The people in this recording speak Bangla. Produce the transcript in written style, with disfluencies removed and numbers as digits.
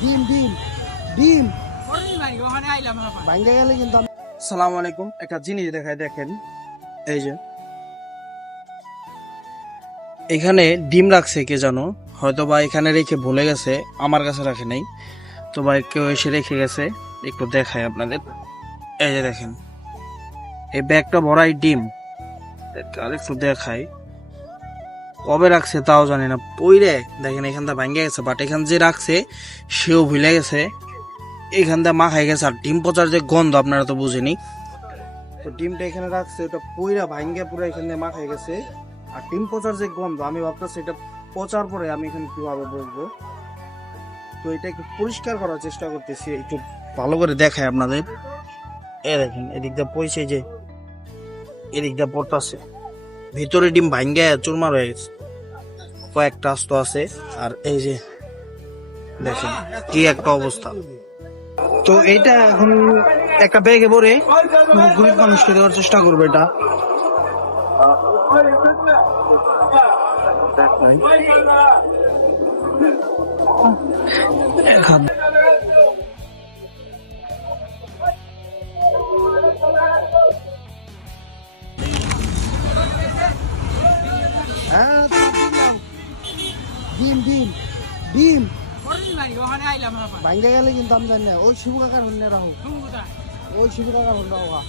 ডিম ডিম ডিম ভাঙ্গে গেলে কিন্তু সালাম আলাইকুম। একটা জিনিস দেখায় দেখেন, এই যে এখানে ডিম রাখছে কে জানো, হয়তো বা এখানে রেখে ভুলে গেছে, আমার কাছে রাখে নাই, তো ভাই কেউ এসে রেখে গেছে। একটু দেখাই আপনাদের, এই যে দেখেন এই ব্যাগটা ভরাই ডিম। আর একটু দেখাই কবে রাখছে তাও জানি না, পইরে দেখেন এখানটা ভাঙ্গে গেছে, বাট এখান যে রাখছে সেও ভুলে গেছে, এখান দিয়ে মাখাই গেছে। আর ডিম পচার যে গন্ধ আপনারা তো বুঝেনি, তো ডিমটা এখানে রাখছে ওটা পইরা ভাঙ্গে পুরো এখান দিয়ে মাখাই গেছে। আর ডিম পচার যে গন্ধ, আমি ভাবতেছি এটা পচার পরে আমি এখানে কিভাবে বসবো, তো এটা একটু পরিষ্কার করার চেষ্টা করতেছি, একটু ভালো করে দেখাই আপনাদের। এ দেখেন এদিক দিয়ে পয়সে, যে এদিক দিয়ে পড়তেছে, ভিতরে ডিম ভাঙ্গে চুরমার হয়ে গেছে, কয়েকটা আস্ত আছে। আর এই যে দেখেন কি একটা অবস্থা। তো এইটা এখন একটা ব্যাগে ভরে গরিব মানুষকে দেওয়ার চেষ্টা করবো। এটা হ্যাঁ ডিম ডিম ডিম ভাঙ্গে গেলে কিন্তু আমি জানি না। ওই শিবু কাকার হন্যে রাহো, ওই শিবু কাকার হন্যে রাহো।